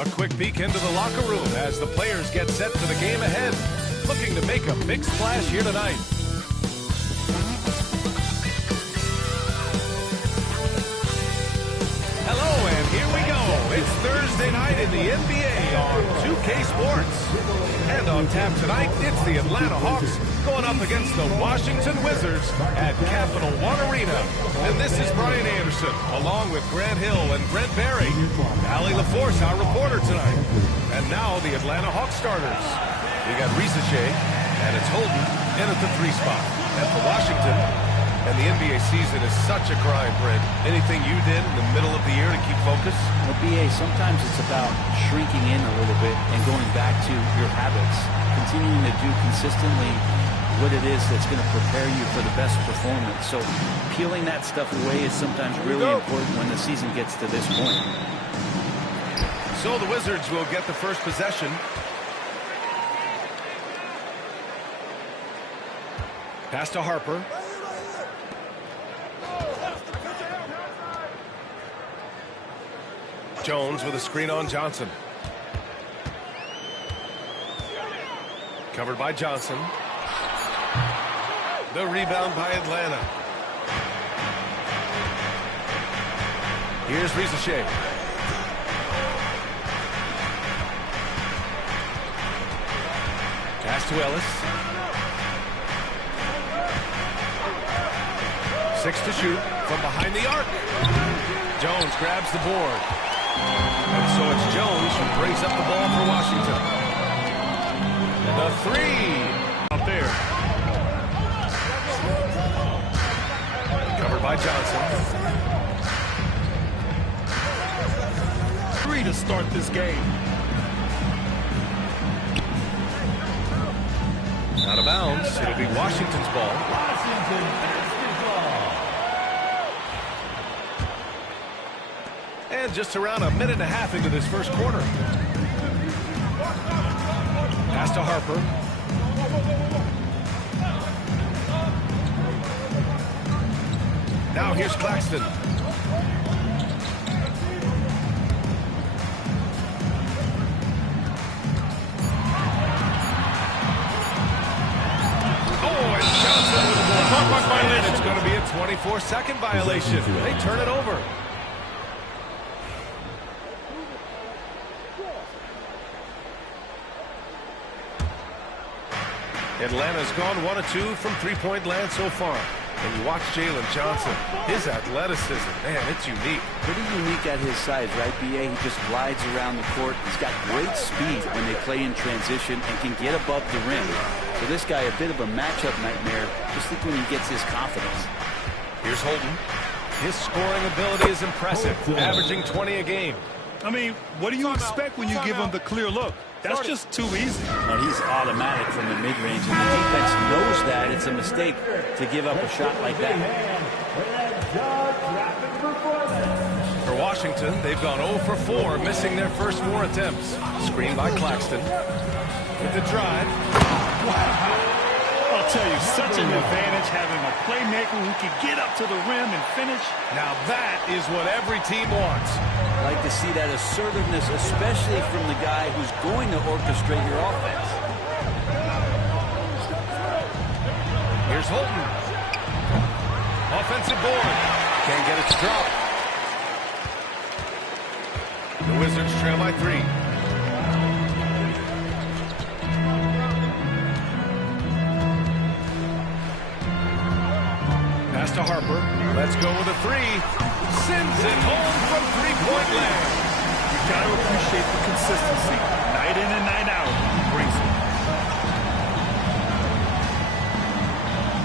A quick peek into the locker room as the players get set for the game ahead. Looking to make a big splash here tonight. Hello, and here we go. It's Thursday night in the NBA on 2K Sports. And on tap tonight, it's the Atlanta Hawks going up against the Washington Wizards at Capital One Arena. And this is Brian Anderson, along with Grant Hill and Brent Barry. Allie LaForce, our reporter tonight. And now the Atlanta Hawks starters. We got Ricochet, and it's Holden in at the 3 spot. And for Washington, and the NBA season is such a grind, Brent. Anything you did in the middle of the year to keep focus? Well, BA, sometimes it's about shrinking in a little bit and going back to your habits, continuing to do consistently what it is that's going to prepare you for the best performance. So peeling that stuff away is sometimes really important when the season gets to this point. So the Wizards will get the first possession. Pass to Harper. Jones with a screen on Johnson. Covered by Johnson. The rebound by Atlanta. Here's Ricochet. Pass to Ellis. 6 to shoot from behind the arc. Jones grabs the board. And so it's Jones who brings up the ball for Washington. The 3 out there. Covered by Johnson. 3 to start this game. Out of bounds. It'll be Washington's ball. And just around a minute and a half into this first quarter. Pass to Harper. Now here's Claxton. Oh, and Johnson with the ball. And it's going to be a 24-second violation. They turn it over. Atlanta's gone 1 of 2 from three-point land so far. And you watch Jalen Johnson. His athleticism, man, it's unique. Pretty unique at his size, right, BA? He just glides around the court. He's got great speed when they play in transition and can get above the rim. So this guy, a bit of a matchup nightmare. Just think when he gets his confidence. Here's Holden. His scoring ability is impressive, averaging 20 a game. I mean, what do you expect when you give him the clear look? That's just too easy. Well, he's automatic from the mid-range, and the defense knows that. It's a mistake to give up a shot like that. For Washington, they've gone 0 for 4, missing their first 4 attempts. Screen by Claxton. With the drive. Wow. I'll tell you, such an advantage having a playmaker who can get up to the rim and finish. Now that is what every team wants. I like to see that assertiveness, especially from the guy who's going to orchestrate your offense. Here's Holden. Offensive board. Can't get it to drop. The Wizards trail by 3. Pass to Harper. Let's go with a 3. Sends it home from three-point land. You got to appreciate the consistency. Night in and night out, he brings it.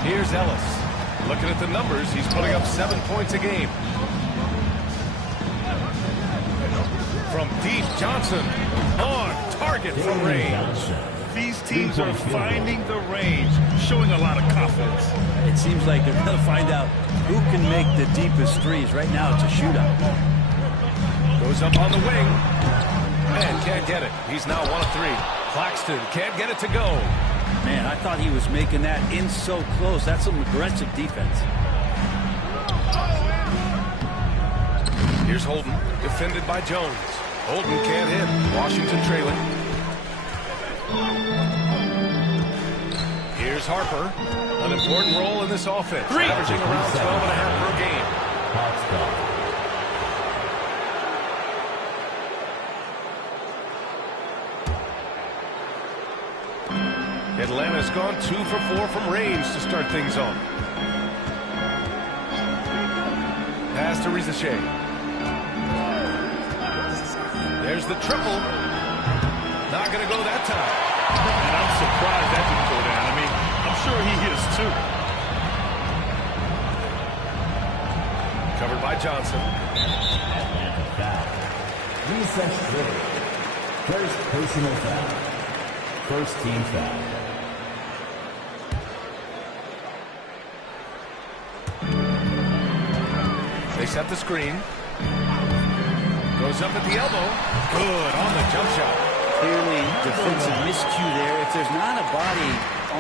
Here's Ellis. Looking at the numbers, he's putting up 7 points a game. From deep, Johnson on target from range. These teams are finding the range, showing a lot of confidence. It seems like they're going to find out who can make the deepest threes. Right now, it's a shootout. Goes up on the wing. And can't get it. He's now 1 of 3. Claxton can't get it to go. Man, I thought he was making that in so close. That's some aggressive defense. Here's Holden, defended by Jones. Holden can't hit. Washington trailing. Here's Harper. An important role in this offense. Averaging around 12.5 per game. Atlanta's gone 2 for 4 from range to start things off. Pass to Ricochet. There's the triple. Not going to go that time. And I'm surprised that didn't go down. I mean, I'm sure he is too. Covered by Johnson. Recess trigger. First personal foul. First team foul. They set the screen. Goes up at the elbow. Good on the jump shot. Clearly defensive miscue there. If there's not a body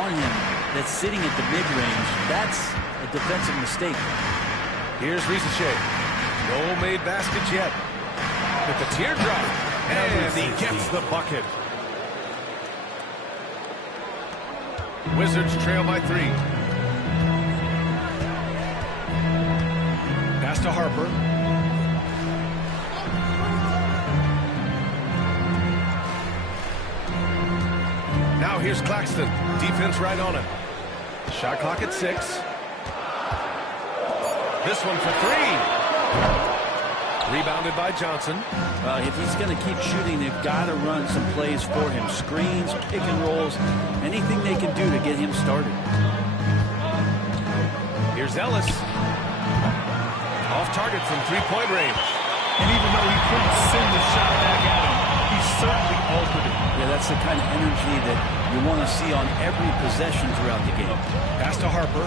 on him that's sitting at the mid-range, that's a defensive mistake. Here's Ricochet. No made baskets yet. With the teardrop. And he gets the bucket. Wizards trail by 3. Pass to Harper. Now here's Claxton. Defense right on him. Shot clock at 6. This one for 3. Rebounded by Johnson. If he's going to keep shooting, they've got to run some plays for him. Screens, pick and rolls, anything they can do to get him started. Here's Ellis. Off target from 3-point range. And even though he couldn't send the shot back at him, he certainly altered it. Yeah, that's the kind of energy that you want to see on every possession throughout the game. Pass to Harper.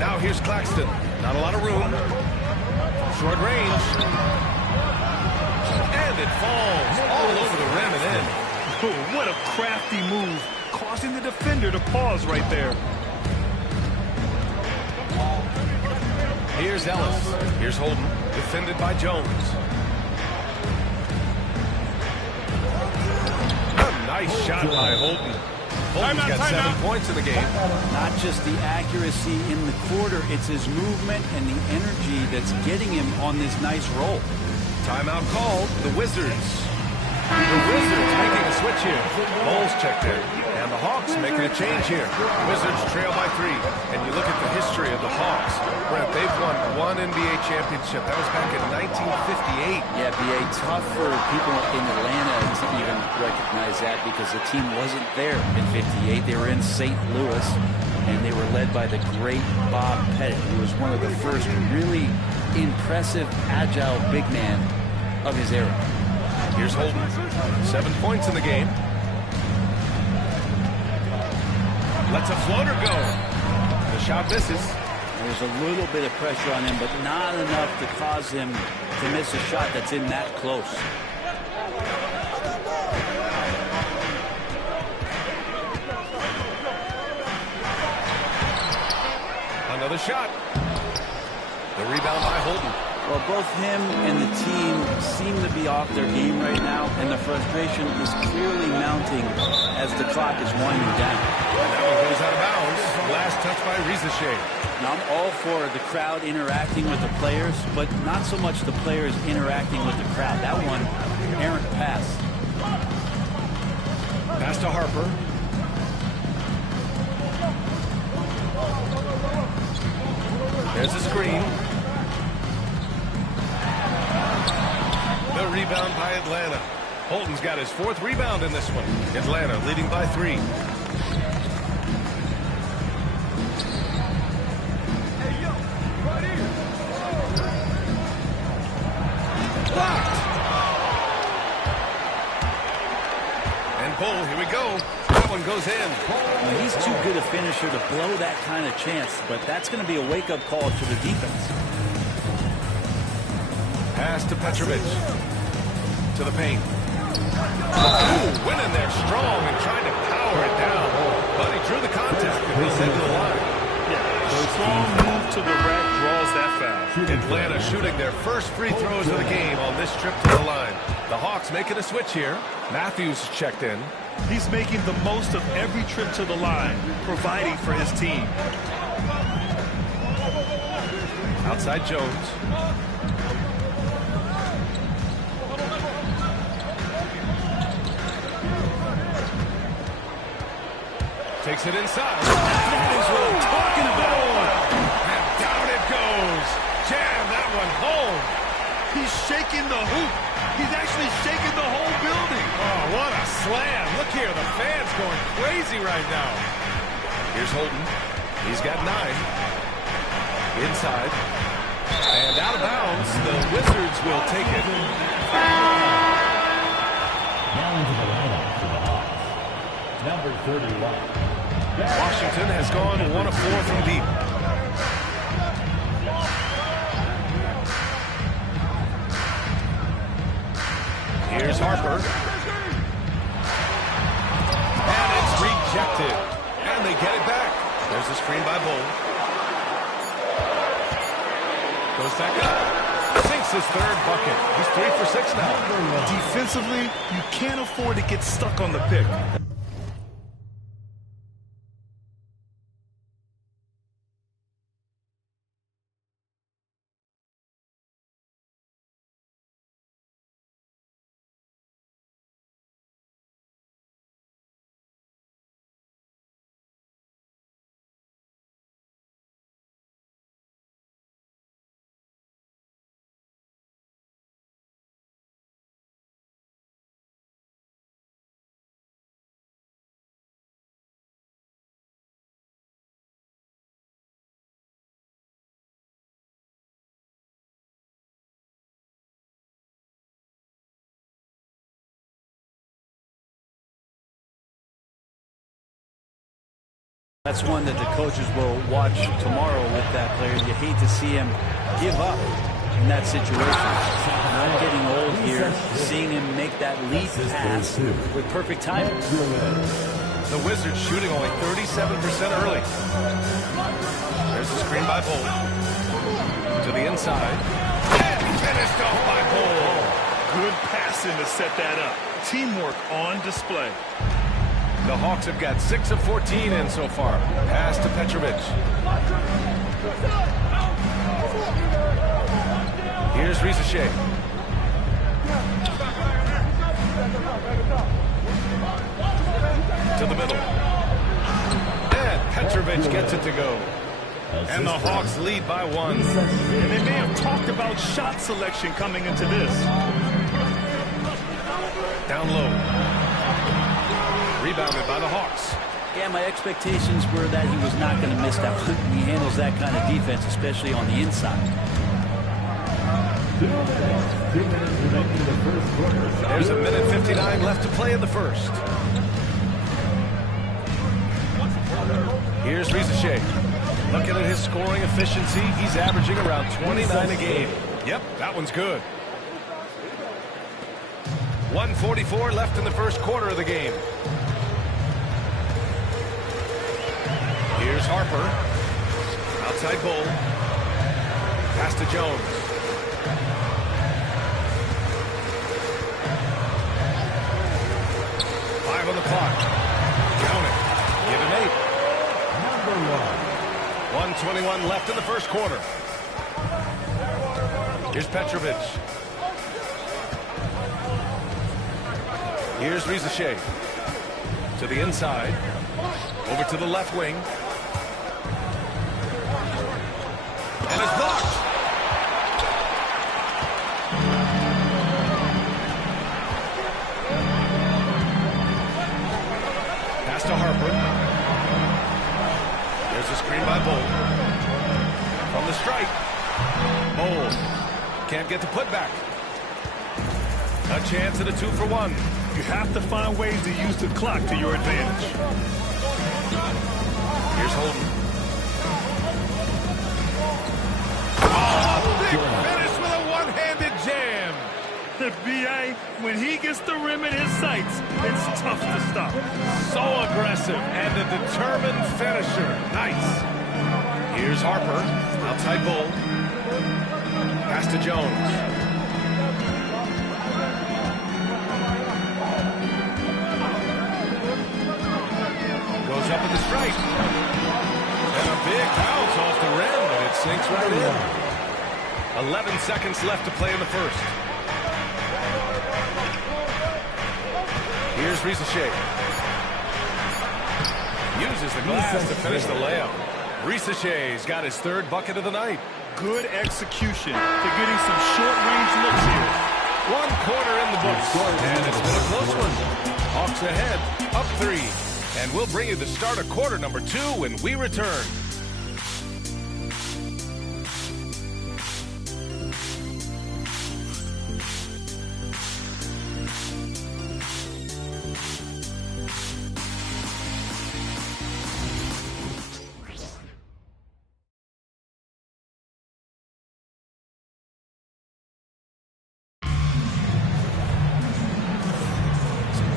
Now here's Claxton. Not a lot of room. Short range. And it falls all over the rim and in. Oh, what a crafty move, causing the defender to pause right there. Here's Ellis. Here's Holden. Defended by Jones. A nice shot by Holden. Holden's got 7 points in the game. Not just the accuracy in the quarter, it's his movement and the energy that's getting him on this nice roll. Timeout called. The Wizards. The Wizards making a switch here. Bulls checked in. And the Hawks making a change here. Wizards trail by 3. And you look at the history of the Hawks. Brent, they've won 1 NBA championship. That was back in 1958. Yeah, B.A., tough for people in Atlanta to even recognize that because the team wasn't there in 58. They were in St. Louis, and they were led by the great Bob Pettit, who was one of the first really impressive, agile big man of his era. Here's Holden. 7 points in the game. Lets a floater go. The shot misses. There's a little bit of pressure on him, but not enough to cause him to miss a shot that's in that close. Another shot. The rebound by Holden. Well, both him and the team seem to be off their game right now, and the frustration is clearly mounting as the clock is winding down. And that one goes out of bounds. Last touch by Ricochet. Now, I'm all for the crowd interacting with the players, but not so much the players interacting with the crowd. That one, errant pass. Pass to Harper. There's a screen. The rebound by Atlanta. Holden's got his 4th rebound in this one. Atlanta leading by 3. Blocked. And pull, here we go. That one goes in. Now, he's too good a finisher to blow that kind of chance, but that's going to be a wake-up call to the defense. Pass to Petrovic. To the paint. Ooh, went in there strong and trying to power it down. But he drew the contact and he'll head to the line. Yeah, the strong move to the rack draws that foul. Atlanta shooting their first free throws of the game on this trip to the line. The Hawks making a switch here. Matthews checked in. He's making the most of every trip to the line, providing for his team. Outside Jones. Takes it inside. That is what I'm talking about. And down it goes. Jam that one home. He's shaking the hoop. He's actually shaking the whole building. Oh, what a slam. Look here, the fans going crazy right now. Here's Holden. He's got 9. Inside. And out of bounds. The Wizards will take it. Now into the lineup for the Hawks. Number 31. Washington has gone 1 of 4 from deep. Here's Harper. And it's rejected. And they get it back. There's a screen by Bull. Goes back up. Sinks his 3rd bucket. He's 3 for 6 now. Defensively, you can't afford to get stuck on the pick. That's one that the coaches will watch tomorrow with that player. You hate to see him give up in that situation. Not getting old here, seeing him make that lead pass with perfect timing. The Wizards shooting only 37% early. There's the screen by Bull. To the inside. And finished off by Bull. Good passing to set that up. Teamwork on display. The Hawks have got 6 of 14 in so far. Pass to Petrovic. Here's Rizachet. To the middle. And Petrovic gets it to go. And the Hawks lead by 1. And they may have talked about shot selection coming into this. Down low. Rebounded by the Hawks. Yeah, my expectations were that he was not going to miss that one. He handles that kind of defense, especially on the inside. 2 minutes remaining in the first quarter. There's 1:59 left to play in the first. Here's Rizachet. Looking at his scoring efficiency, he's averaging around 29 a game. Yep, that one's good. 1:44 left in the first quarter of the game. Here's Harper. Outside Bull. Pass to Jones. Five on the clock. Count it. Give him 8. Number 1. 1:21 left in the first quarter. Here's Petrovic. Here's Rizachet. To the inside. Over to the left wing. And it's blocked. Pass to Harper. There's a screen by Bull. From the stripe. Bull can't get the putback. A chance at a 2-for-1. You have to find ways to use the clock to your advantage. Here's Holden. Oh, big finish with a one-handed jam. The BA, when he gets the rim in his sights, it's tough to stop. So aggressive and a determined finisher. Nice. Here's Harper. Outside Bull. Pass to Jones. Goes up at the stripe. And a big bounce off the rim, and it sinks right in. 11 seconds left to play in the first. Here's Ricochet. Uses the glass to finish the layup. Ricochet's got his third bucket of the night. Good execution. They're getting some short-range looks here. 1 quarter in the books, and it's been a close one. Hawks ahead, up 3. And we'll bring you the start of quarter number 2 when we return.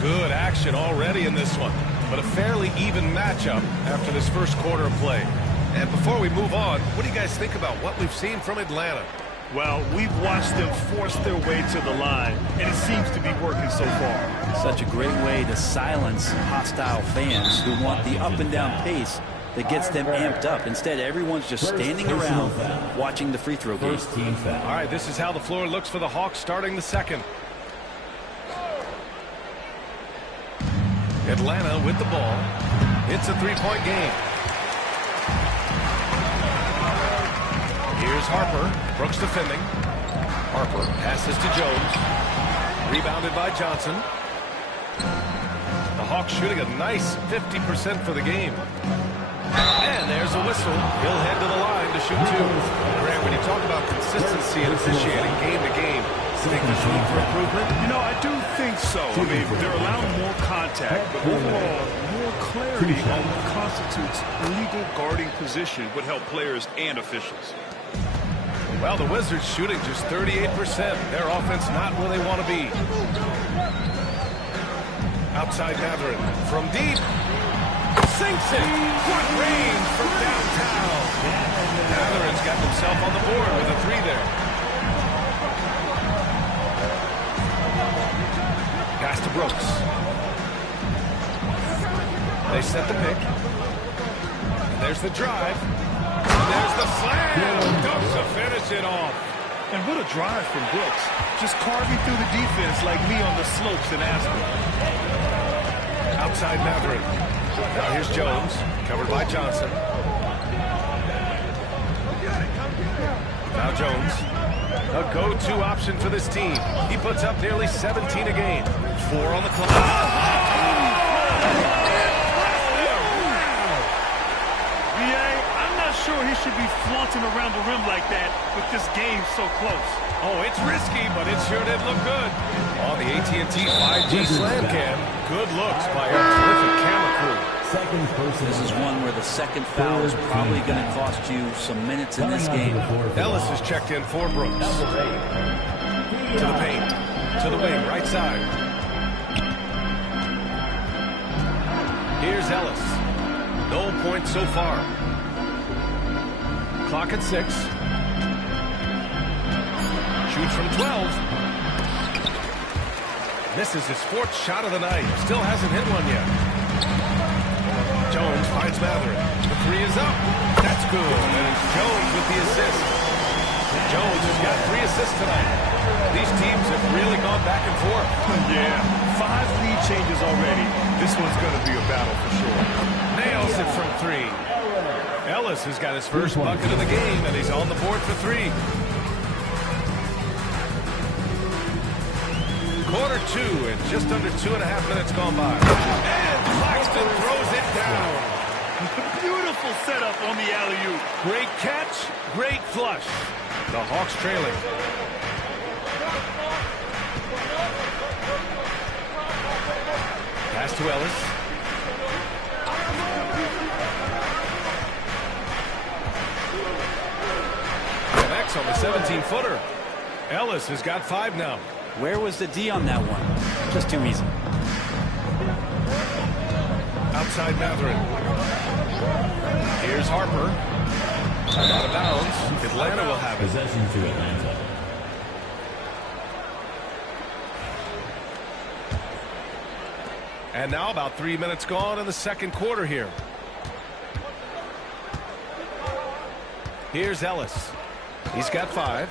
Good action already in this one, but a fairly even matchup after this first quarter of play. And before we move on, what do you guys think about what we've seen from Atlanta? Well, we've watched them force their way to the line, and it seems to be working so far. Such a great way to silence hostile fans who want the up and down pace that gets them amped up. Instead, everyone's just standing around watching the free throw game. All right, this is how the floor looks for the Hawks starting the second. Atlanta with the ball. It's a three-point game. Here's Harper. Brooks defending. Harper passes to Jones. Rebounded by Johnson. The Hawks shooting a nice 50% for the game. And there's a whistle. He'll head to the line to shoot 2. Grant, when you talk about consistency and officiating game to game, you think there's room for improvement? You know, I do think so. I mean, they're allowing more contact, but overall, more clarity on what constitutes legal guarding position would help players and officials. Well, the Wizards shooting just 38%. Their offense not where they want to be. Outside Matherin from deep. Sinks it. What range from downtown. Matherin's got himself on the board with a 3 there. Pass to Brooks. They set the pick. And there's the drive. And there's the slam. Dumps to finish it off. And what a drive from Brooks. Just carving through the defense like me on the slopes in Aspen. Outside Matherin. Now here's Jones. Covered by Johnson. Now Jones. A go-to option for this team. He puts up nearly 17 a game. 4 on the clock. I'm not sure he should be flaunting around the rim like that with this game so close. Oh, it's risky, but it sure did look good. On the AT&T 5G Slam Cam, good looks by our terrific camera crew. This is one where the second foul is probably going to cost you some minutes in this game. Ellis is checked in for Brooks. To the paint. To the wing, right side. Here's Ellis. No points so far. Clock at 6. Shoots from 12. Misses his 4th shot of the night. Still hasn't hit one yet. Jones finds Matherin. The 3 is up. That's good. And it's Jones with the assist. Jones has got 3 assists tonight. These teams have really gone back and forth. Yeah, 5 lead changes already. This one's going to be a battle for sure. Nails it from 3. Ellis has got his first bucket of the game, and he's on the board for 3. Quarter 2 and just under 2.5 minutes gone by. And Claxton throws it down. Beautiful setup on the alley-oop. Great catch, great flush. The Hawks trailing. Pass to Ellis. Connects on the 17-footer. Ellis has got 5 now. Where was the D on that one? Just too easy. Outside Matherin. Here's Harper. Out of bounds. Atlanta will have it. Possession to Atlanta. And now about 3 minutes gone in the second quarter here. Here's Ellis. He's got 5.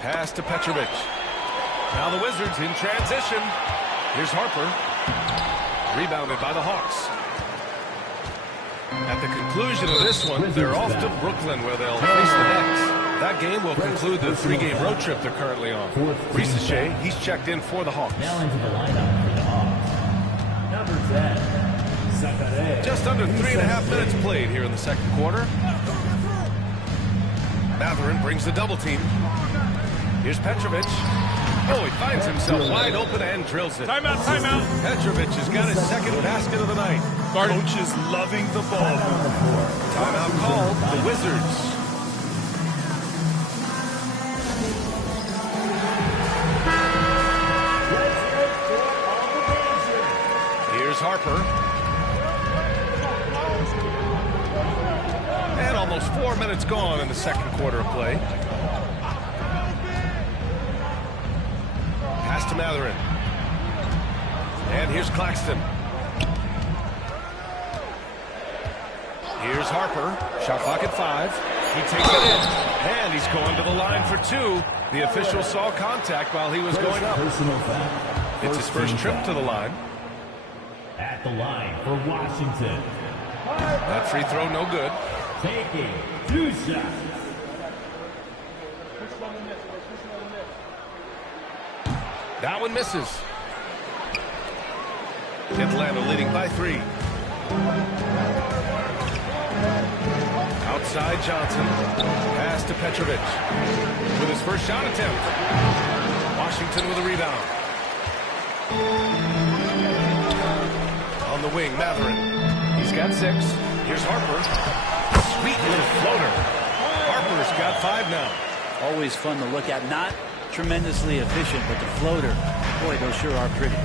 Pass to Petrovic. Now the Wizards in transition. Here's Harper. Rebounded by the Hawks. At the conclusion of this one, they're off to Brooklyn where they'll face the Nets. That game will conclude the 3-game road trip they're currently on. Risacher, he's checked in for the Hawks. Now into the lineup for the Hawks. Number 10, Sakare. Just under 3.5 minutes played here in the second quarter. Matherin brings the double team. Here's Petrovic. Oh, he finds himself wide open and drills it. Timeout, timeout. Petrovic has got his second basket of the night. Coach is loving the ball. Timeout called the Wizards. Here's Harper. And almost 4 minutes gone in the second quarter of play. Pass to Matherin. And here's Claxton. Here's Harper. Shot clock at 5. He takes it in. And he's going to the line for 2. The official saw contact while he was going up. It's his first trip to the line. At the line for Washington. That free throw no good. Taking 2 shots. That one misses. Atlanta leading by 3. Outside Johnson. Pass to Petrovic. With his first shot attempt. Washington with a rebound. On the wing, Matherin. He's got 6. Here's Harper. Sweet little floater. Harper's got 5 now. Always fun to look at. Not tremendously efficient, but the floater, boy, those sure are pretty.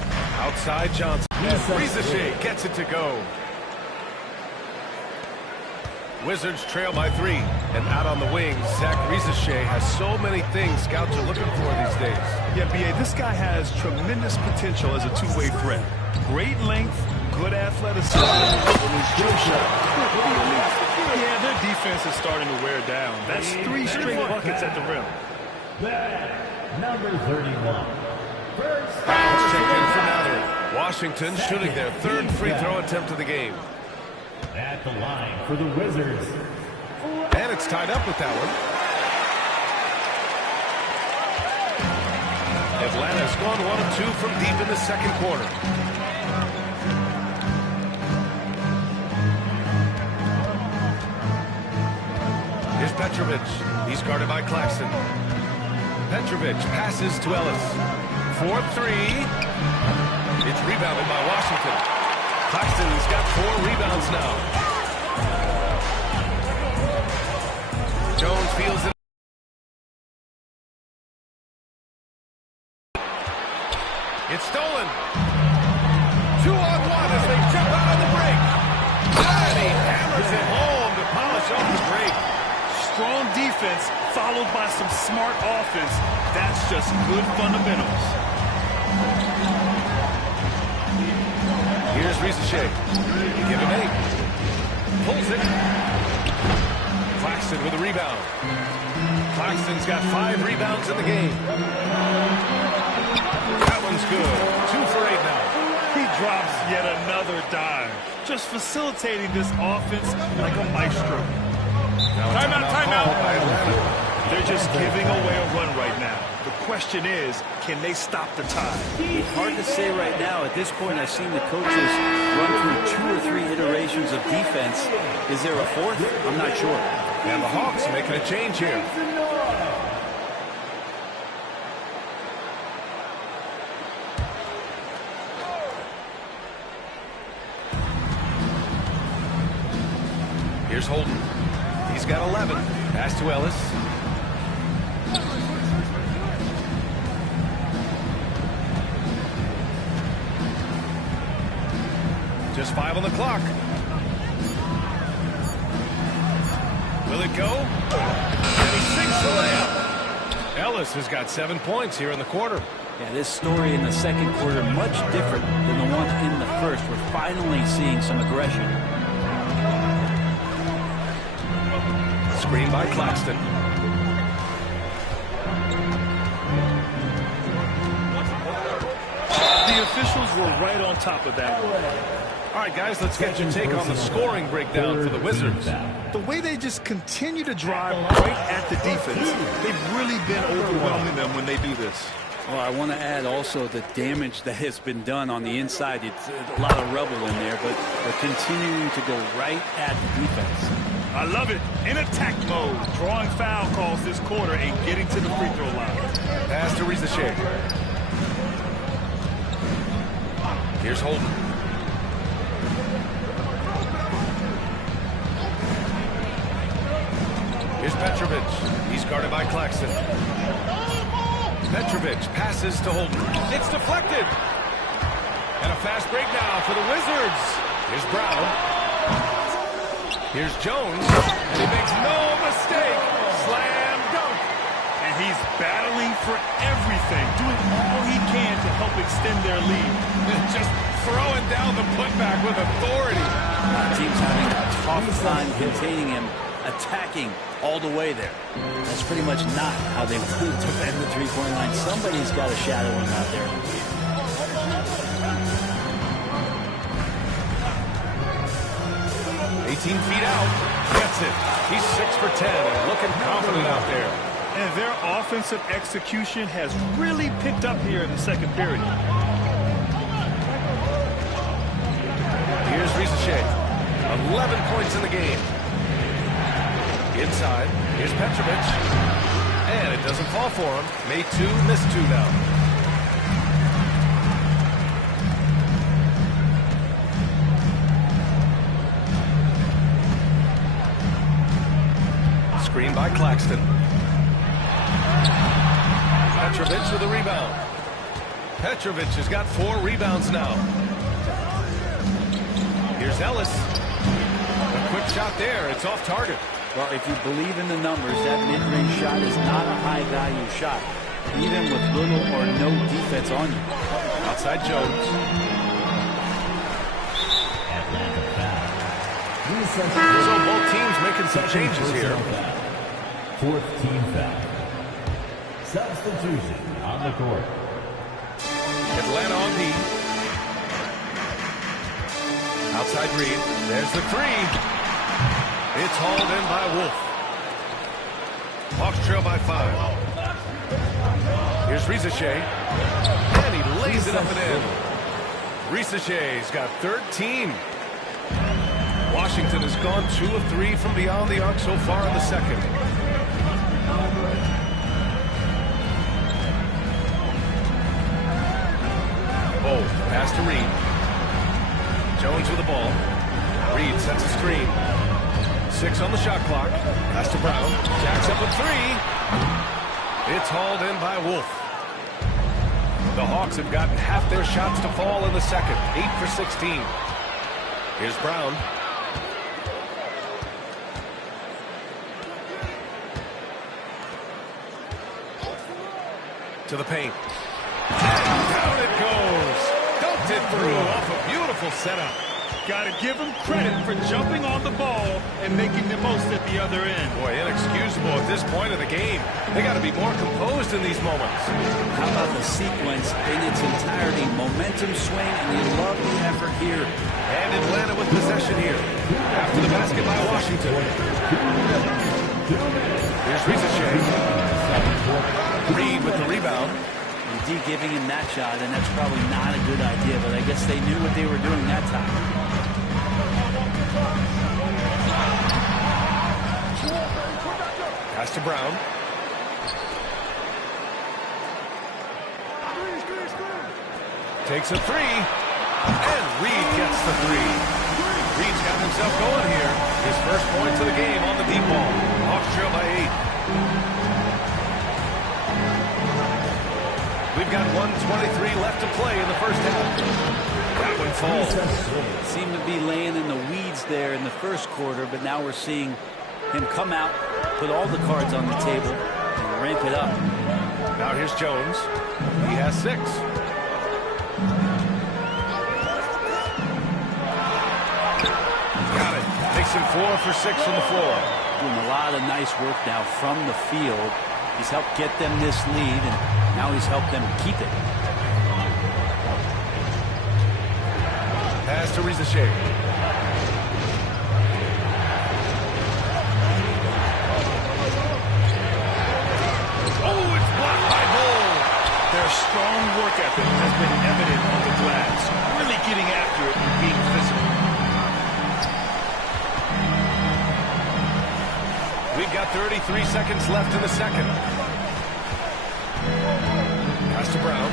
Outside Johnson. Risacher gets it to go. Wizards trail by 3. And out on the wing, Zach Risacher has so many things scouts are looking for these days. Yeah, B.A., this guy has tremendous potential as a two-way threat. Great length, good athleticism, and his jump shot could be elite. Yeah, their defense is starting to wear down. That's 3 straight buckets at the rim. Number 31. Fouls checked in for Matherin. Washington shooting their 3rd free throw attempt of the game. At the line for the Wizards. And it's tied up with that one. Atlanta's gone 1 of 2 from deep in the second quarter. Here's Petrovic. He's guarded by Claxton. Petrovic passes to Ellis. 4-3. It's rebounded by Washington. Claxton's got 4 rebounds now. Jones feels it. It's stolen. 2-on-1 as they jump out of the break. And he hammers it home to polish off the break. Strong defense followed by some smart offense. That's just good fundamentals. Here's Risacher. Give him 8. Pulls it. Claxton with a rebound. Claxton's got 5 rebounds in the game. That one's good. 2 for 8 now. He drops yet another dime. Just facilitating this offense like a maestro. Timeout. They're just giving away a run right now. The question is, can they stop the tide? Hard to say right now. At this point, I've seen the coaches run through 2 or 3 iterations of defense. Is there a 4th? I'm not sure. And the Hawks making a change here. Here's Holden. He's got 11. Pass to Ellis. Just 5 on the clock. Will it go? And he sinks the layup. Ellis has got 7 points here in the quarter. Yeah, this story in the second quarter much different than the one in the first. We're finally seeing some aggression. Screen by Claxton. The officials were right on top of that one. All right, guys, let's get your take on the scoring breakdown for the Wizards. The way they just continue to drive right at the defense. They've really been overwhelming them when they do this. Well, I want to add also the damage that has been done on the inside. It's a lot of rubble in there, but they're continuing to go right at the defense. I love it. In attack mode, drawing foul calls this quarter and getting to the free throw line. Pass to Rizachet. Here's Holden. Here's Petrovic. He's guarded by Claxton. Petrovic passes to Holden. It's deflected. And a fast break now for the Wizards. Here's Brown. Here's Jones. And he makes no mistake. Slam dunk. And he's battling for everything, doing all he can to help extend their lead. Just throwing down the putback with authority. Team's having a tough time containing him, attacking all the way there. That's pretty much not how they want to defend the three-point line. Somebody's got to shadow him out there. Feet out, gets it. He's 6 for 10 and looking confident out there. And their offensive execution has really picked up here in the second period. Here's Rizachet. 11 points in the game. Inside, here's Petrovic. And it doesn't fall for him. Made 2, missed 2 now. Screen by Claxton. Petrovic with a rebound. Petrovic has got 4 rebounds now. Here's Ellis. A quick shot there. It's off target. Well, if you believe in the numbers, that mid-range shot is not a high-value shot, even with little or no defense on you. Outside Jones. So both teams making some changes here. 4th team foul. Substitution on the court. Atlanta on D. Outside Reed. There's the 3. It's hauled in by Wolf. Hawks trail by 5. Here's Rizachet. And he lays it up and in. Rizachet's got 13. Washington has gone 2 of 3 from beyond the arc so far in the second. Oh, pass to Reed. Jones with the ball. Reed sets a screen. 6 on the shot clock. Pass to Brown. Jacks up a 3. It's hauled in by Wolf. The Hawks have gotten half their shots to fall in the second. 8 for 16. Here's Brown. To the paint. And down it goes. Dunked it through off a beautiful setup. Got to give him credit for jumping on the ball and making the most at the other end. Boy, inexcusable at this point of the game. They got to be more composed in these moments. How about the sequence in its entirety? Momentum swing, and you love the effort here. And Atlanta with possession here. After the basket by Washington. Here's Rizachet. Reed with the rebound. And D giving him that shot, and that's probably not a good idea, but I guess they knew what they were doing that time. Pass to Brown. Takes a 3. And Reed gets the 3. Reed's got himself going here. His first points of the game on the deep ball. Hawks trail by 8. We've got 1:23 left to play in the first half. That one falls. Seemed to be laying in the weeds there in the first quarter, but now we're seeing him come out, put all the cards on the table, and ramp it up. Now here's Jones. He has 6. Got it. Takes him 4 for 6 from the floor. Doing a lot of nice work now from the field. He's helped get them this lead, and now he's helped them keep it. Pass to Rizachet. Oh, it's blocked by Bull. Their strong work ethic has been evident on the glass, really getting after it and being physical. We've got 33 seconds left in the second. Pass to Brown.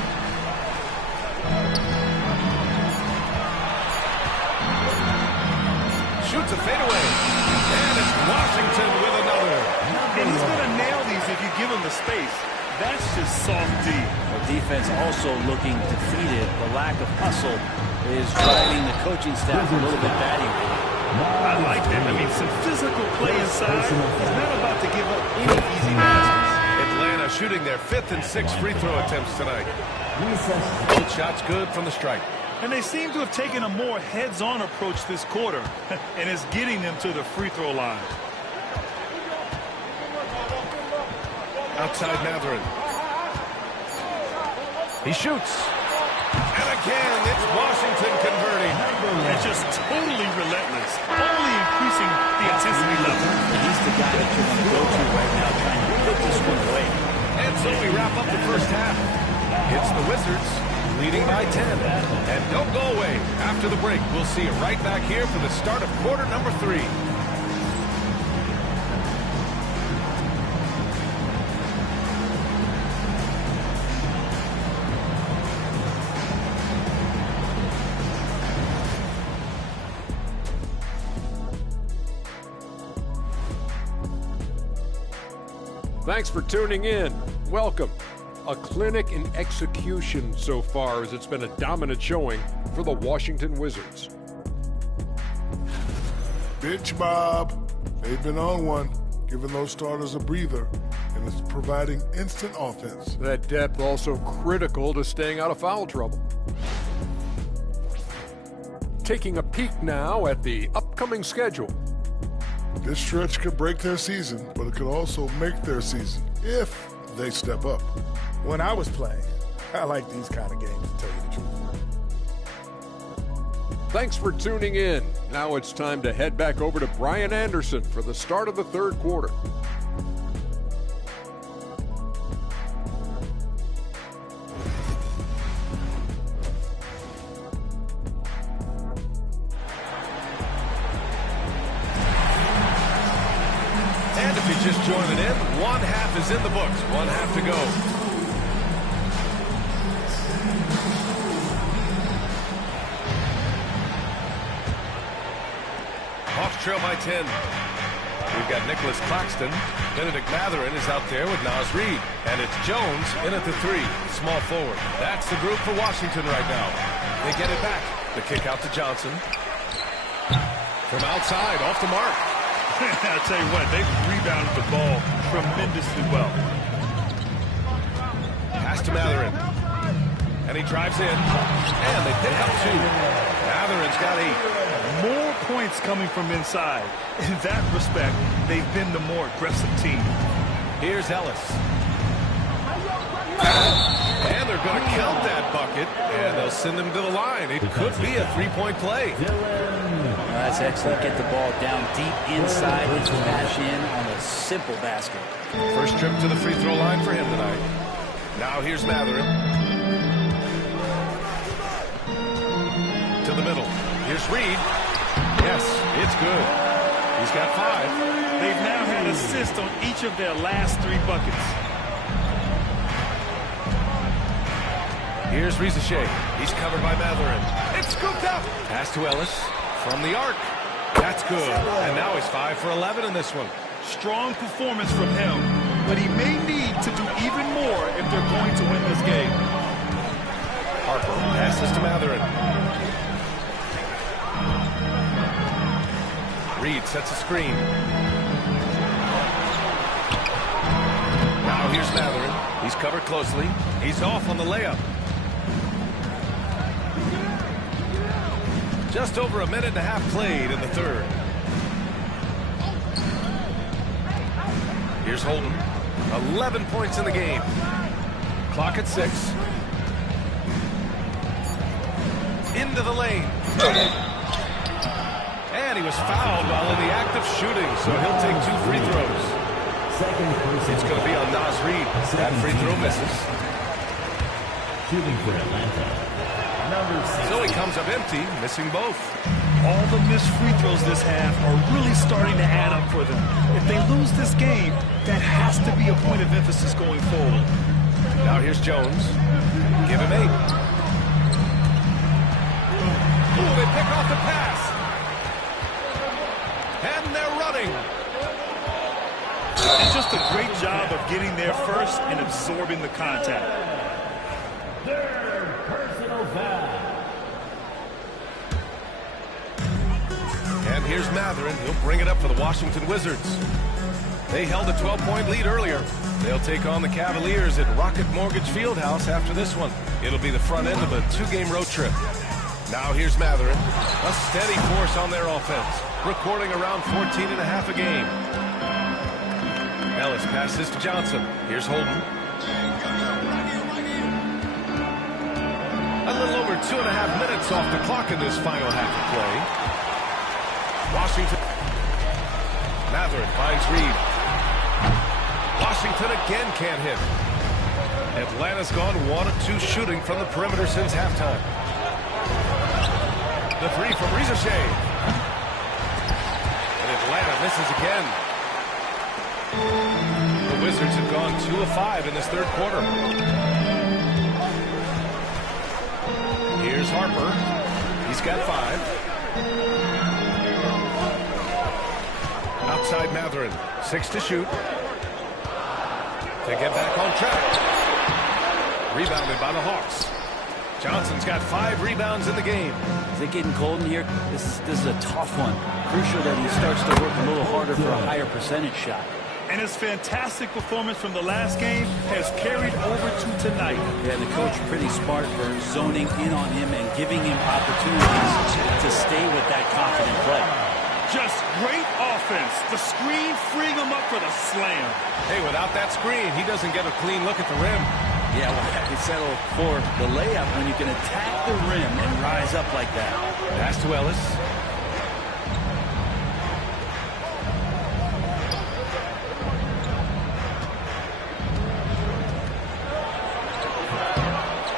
Shoots a fadeaway. And it's Washington with another. And he's going to nail these if you give him the space. That's just soft D. The defense also looking defeated. The lack of hustle is driving the coaching staff a little bit batty. I like that. I mean, some physical play inside. He's not about to give up any easy passes. Atlanta shooting their 5th and 6th free throw attempts tonight. Both shots good from the stripe. And they seem to have taken a more heads-on approach this quarter, and it's getting them to the free throw line. Outside Matherin. He shoots. And again, it's Washington converting. And just totally relentless, only increasing the intensity level. He's the guy that you want to go to right now, trying to put this one away. And so we wrap up the first half. It's the Wizards leading by 10. And don't go away. After the break, we'll see you right back here for the start of quarter number 3. Thanks for tuning in. Welcome. A clinic in execution so far, as it's been a dominant showing for the Washington Wizards. Bench Bob. They've been on one, giving those starters a breather, and it's providing instant offense. That depth also critical to staying out of foul trouble. Taking a peek now at the upcoming schedule. This stretch could break their season, but it could also make their season if they step up. When I was playing, I like these kind of games, to tell you the truth. Thanks for tuning in. Now it's time to head back over to Brian Anderson for the start of the third quarter. And if you're just joining in, one half is in the books. One half to go. Hawks trail by 10. We've got Nicholas Claxton. Benedict Matherin is out there with Naz Reid. And it's Jones in at the 3, small forward. That's the group for Washington right now. They get it back. The kick out to Johnson. From outside, off the mark. I'll tell you what, they've rebounded the ball tremendously well. Pass to Matherin. And he drives in. And they pick up 2. Matherin's got 8. More points coming from inside. In that respect, they've been the more aggressive team. Here's Ellis. And they're going to count that bucket, and they'll send him to the line. It could be a three-point play. That's excellent. Get the ball down deep inside and smash in on a simple basket. First trip to the free throw line for him tonight. Now here's Matherin. To the middle. Here's Reid. Yes, it's good. He's got 5. They've now had assists on each of their last 3 buckets. Here's Rizachet. He's covered by Matherin. It's scooped up. Pass to Ellis from the arc. That's good. And now he's 5 for 11 in this one. Strong performance from him, but he may need to do even more if they're going to win this game. Harper passes to Matherin. Reid sets a screen. Now here's Matherin. He's covered closely. He's off on the layup. Just over a minute and a half played in the third. Here's Holden. 11 points in the game. Clock at 6. Into the lane. And he was fouled while in the act of shooting, so he'll take 2 free throws. It's going to be on Nas Reed. That free throw misses. Shooting for Atlanta. So he comes up empty, missing both. All the missed free throws this half are really starting to add up for them. If they lose this game, that has to be a point of emphasis going forward. Now here's Jones. Give him 8. Ooh, they pick off the pass. And they're running. And just a great job of getting there first and absorbing the contact. Third personal foul. And here's Matherin. He'll bring it up for the Washington Wizards. They held a 12-point lead earlier. They'll take on the Cavaliers at Rocket Mortgage Fieldhouse after this one. It'll be the front end of a 2-game road trip. Now here's Matherin. A steady force on their offense, recording around 14.5 a game. Ellis passes to Johnson. Here's Holden. A little over 2.5 minutes off the clock in this final half of play. Washington. Matherin finds Reed. Washington again can't hit. Atlanta's gone 1 of 2 shooting from the perimeter since halftime. The 3 from Rizichet. And Atlanta misses again. The Wizards have gone 2 of 5 in this third quarter. Here's Harper. He's got 5. Outside Matherin. 6 to shoot. To get back on track. Rebounded by the Hawks. Johnson's got 5 rebounds in the game. Is it getting cold in here? This is a tough one. Crucial that he starts to work a little harder for a higher percentage shot. And his fantastic performance from the last game has carried over to tonight. Yeah, the coach pretty smart for zoning in on him and giving him opportunities to stay with that confident play. Just great offense. The screen freeing him up for the slam. Hey, without that screen, he doesn't get a clean look at the rim. Yeah, well, I can settle for the layup when you can attack the rim and rise up like that. Pass to Ellis.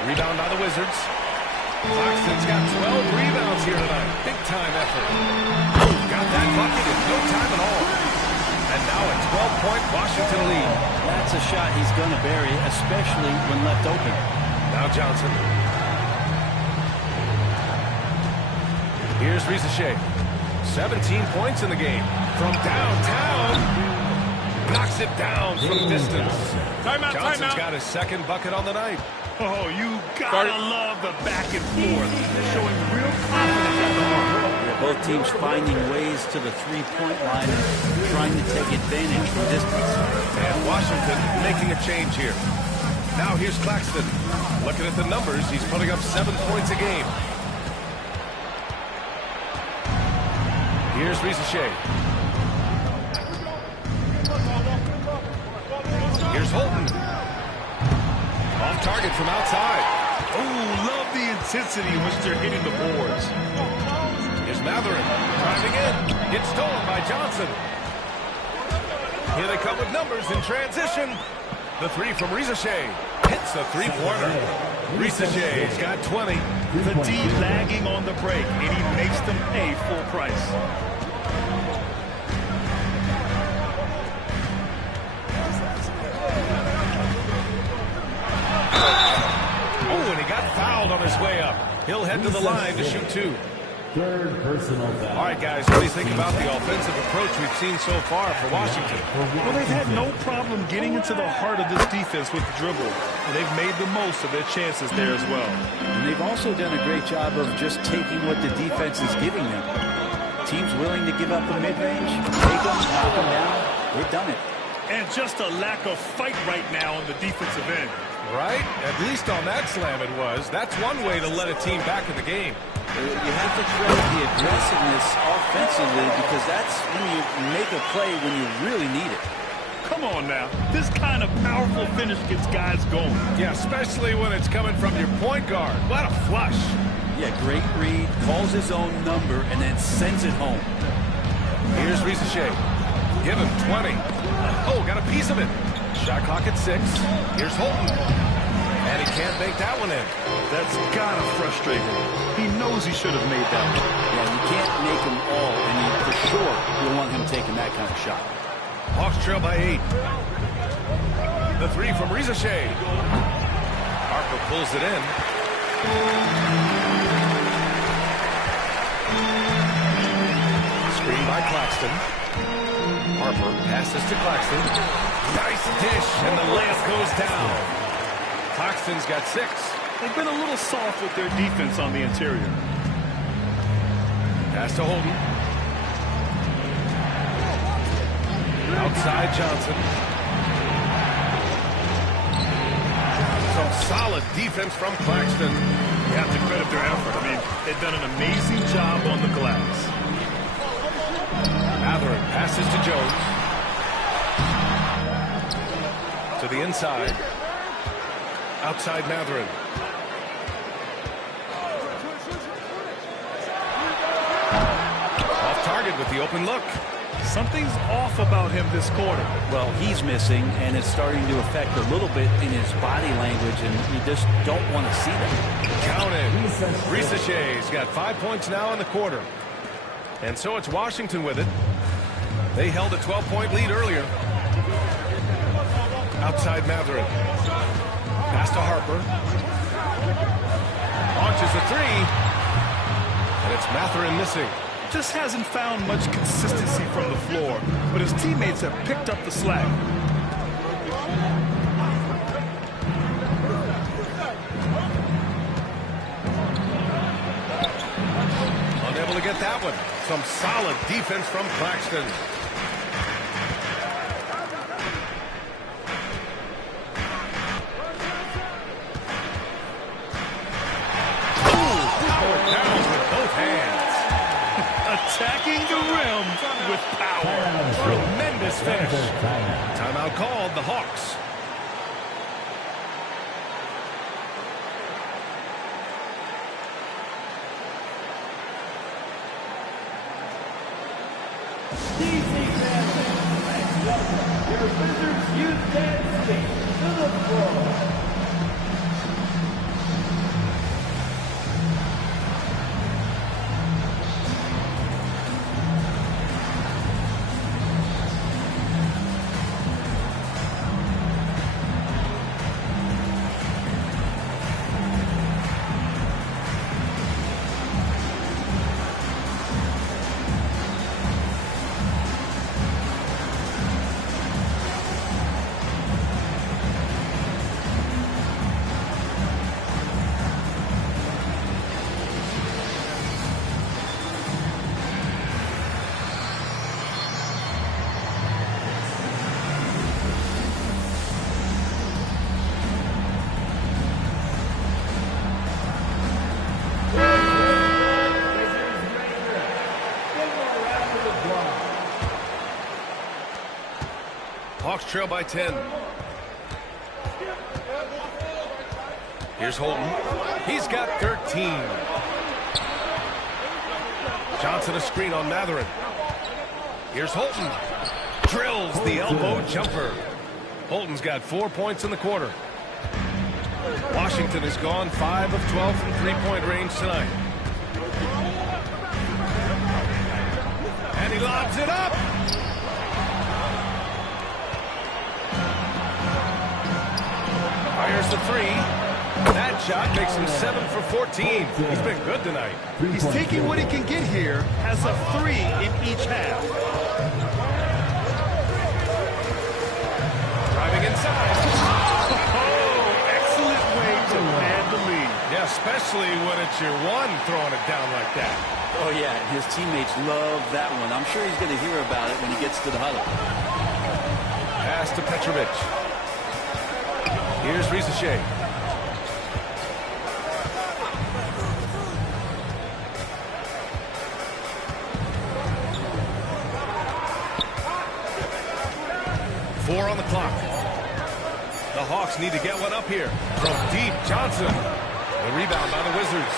Rebound by the Wizards. Claxton's got 12 rebounds here tonight. Big time effort. Got that bucket in no time at all. And now a 12-point Washington lead. That's a shot he's going to bury, especially when left open. Now Johnson. Here's Rizichet. 17 points in the game. From downtown. Knocks it down from distance. Johnson's got his second bucket on the night. Oh, you gotta love the back and forth. Showing real confidence at the arc. Yeah, both teams finding ways to the three-point line and trying to take advantage from distance. And Washington making a change here. Now here's Claxton. Looking at the numbers, he's putting up 7 points a game. Here's Rizichet. Here's Holden. Off target from outside. Oh, love the intensity in which they're hitting the boards. Here's Matherin driving in. Gets stolen by Johnson. Here they come with numbers in transition. The 3 from Rizichet. Hits the three-pointer. Rizichet's got 20. The D lagging on the break, and he makes them pay full price. Oh, and he got fouled on his way up. He'll head to the line to shoot 2. Third personal foul. All right, guys, what do you think about the offensive approach we've seen so far for Washington? Well, they've had no problem getting into the heart of this defense with the dribble. And they've made the most of their chances there as well. And they've also done a great job of just taking what the defense is giving them. Teams willing to give up the mid-range, take them, knock them down. They've done it. And just a lack of fight right now on the defensive end. Right? At least on that slam it was. That's one way to let a team back in the game. You have to credit the aggressiveness offensively, because that's when you make a play when you really need it. Come on now. This kind of powerful finish gets guys going. Yeah, especially when it's coming from your point guard. What a flush. Yeah, great read, calls his own number, and then sends it home. Here's Risache. Give him 20. Oh, got a piece of it. Shot clock at 6. Here's Holton. And he can't make that one in. That's gotta frustrate him. He knows he should have made that one. Yeah, you can't make them all, and for sure you don't want him taking that kind of shot. Hawks trail by 8. The 3 from Risache. Harper pulls it in. Screen by Claxton. Harper passes to Claxton. Nice dish, and the layup goes down. Claxton's got 6. They've been a little soft with their defense on the interior. Pass to Holden. Outside Johnson. Some solid defense from Claxton. You have to credit their effort. I mean, they've done an amazing job on the glass. Matherin passes to Jones. To the inside. Outside Matherin. Off target with the open look. Something's off about him this quarter. Well, he's missing, and it's starting to affect a little bit in his body language, and you just don't want to see that. Count it. Risache's got 5 points now in the quarter. And so it's Washington with it. They held a 12-point lead earlier. Outside Matherin. Pass to Harper. Launches a 3. And it's Matherin missing. Just hasn't found much consistency from the floor, but his teammates have picked up the slack. Unable to get that one. Some solid defense from Claxton. Powered down with both hands. Attacking the rim with power. Tremendous finish. Timeout called, the Hawks. Your Wizards use dancing to the floor. Hawks trail by 10. Here's Holton. He's got 13. Johnson a screen on Matherin. Here's Holton. Drills the elbow jumper. Holton's got 4 points in the quarter. Washington has gone 5 of 12 from three-point range tonight. And he lobs it up. Fires the 3. That shot makes him 7 for 14. He's been good tonight. He's taking what he can get here, has a 3 in each half. Driving inside. Oh, excellent way to pad the lead. Yeah, especially when it's your one throwing it down like that. Oh, yeah, his teammates love that one. I'm sure he's going to hear about it when he gets to the huddle. Pass to Petrovic. Here's Rizachet. Four on the clock. The Hawks need to get one up here. From deep, Johnson. The rebound by the Wizards.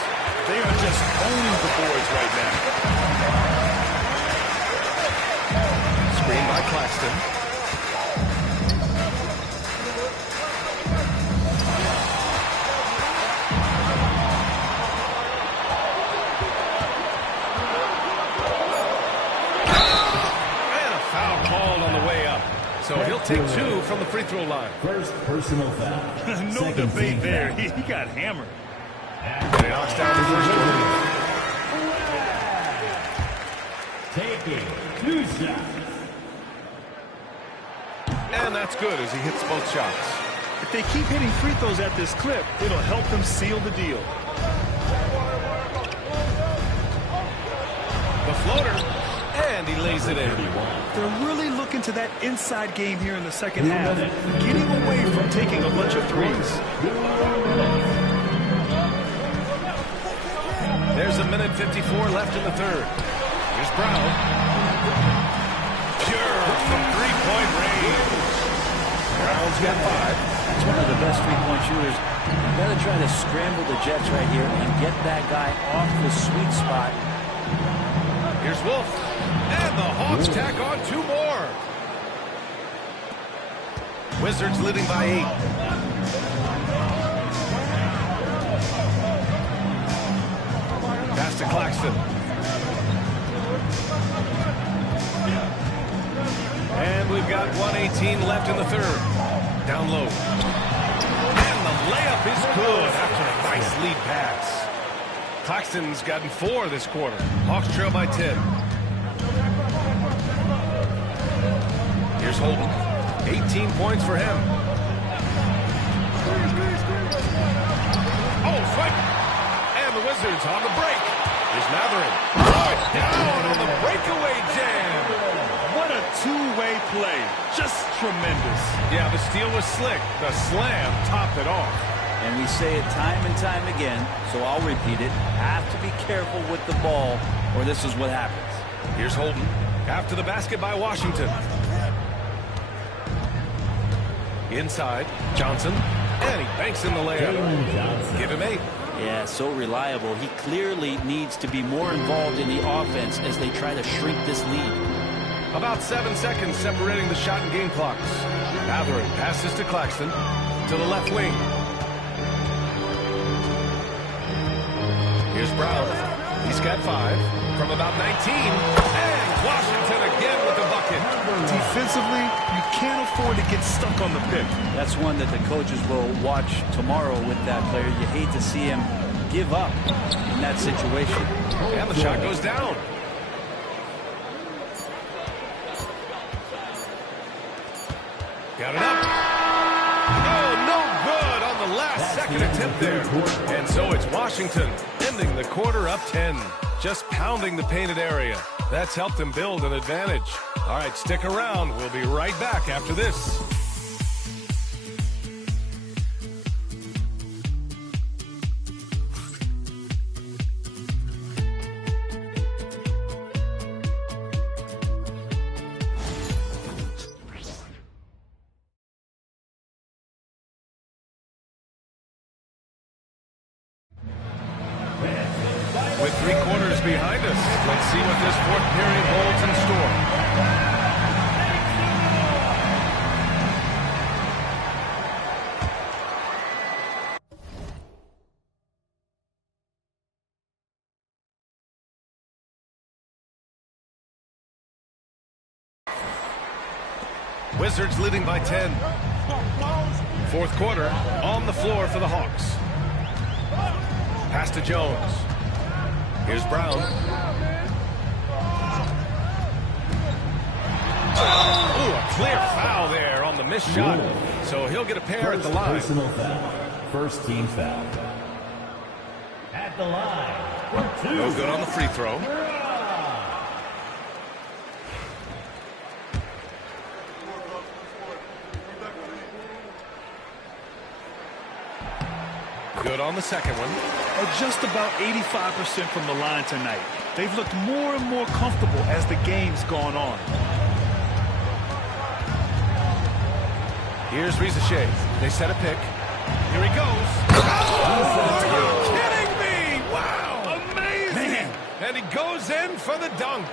They are just owning the boards right now. Screen by Claxton. So he'll take two from the free throw line. First personal foul. No debate there. He got hammered. He knocks down the first Taking 2 shots. And that's good as he hits both shots. If they keep hitting free throws at this clip, it'll help them seal the deal. The floater. And he lays it in. They're really looking to that inside game here in the second half, getting away from taking a bunch of threes. There's 1:54 left in the third. Here's Brown. Pure from three-point range. Brown's got 5. That's one of the best three-point shooters. You've got to try to scramble the Jets right here and get that guy off the sweet spot. Here's Wolf. And the Hawks tack on 2 more. Wizards leading by 8. Pass to Claxton. And we've got 1:18 left in the third. Down low. And the layup is good after a nice lead pass. Claxton's gotten 4 this quarter. Hawks trail by 10. Here's Holden. 18 points for him. Oh, swipe. And the Wizards on the break. Here's Matherin. Down on the breakaway jam. What a two-way play. Just tremendous. Yeah, the steal was slick. The slam topped it off. And we say it time and time again, so I'll repeat it. Have to be careful with the ball, or this is what happens. Here's Holden. After the basket by Washington. Inside, Johnson. And he banks in the layup. Give him 8. Yeah, so reliable. He clearly needs to be more involved in the offense as they try to shrink this lead. About 7 seconds separating the shot and game clocks. Matherin passes to Claxton. To the left wing. Here's Brown. He's got 5 from about 19. And Washington again with the bucket. Defensively, you can't afford to get stuck on the pick. That's one that the coaches will watch tomorrow with that player. You hate to see him give up in that situation. And the shot goes down. Got it up. Oh, no good on the last second attempt there. And so it's Washington ending the quarter up 10. Just pounding the painted area. That's helped them build an advantage. All right, stick around. We'll be right back after this. With 3 quarters behind us, let's see what this fourth period holds in store. Wizards leading by 10. Fourth quarter on the floor for the Hawks. Pass to Jones. Here's Brown. Ooh, a clear foul there on the missed shot. So he'll get a pair at the line. Personal foul. First team foul. At the line for 2. No good on the free throw. Good on the second one. Just about 85% from the line tonight. They've looked more and more comfortable as the game's gone on. Here's Rizachet. They set a pick. Here he goes. Oh, are you kidding me? Wow. Amazing. Man. And he goes in for the dunk.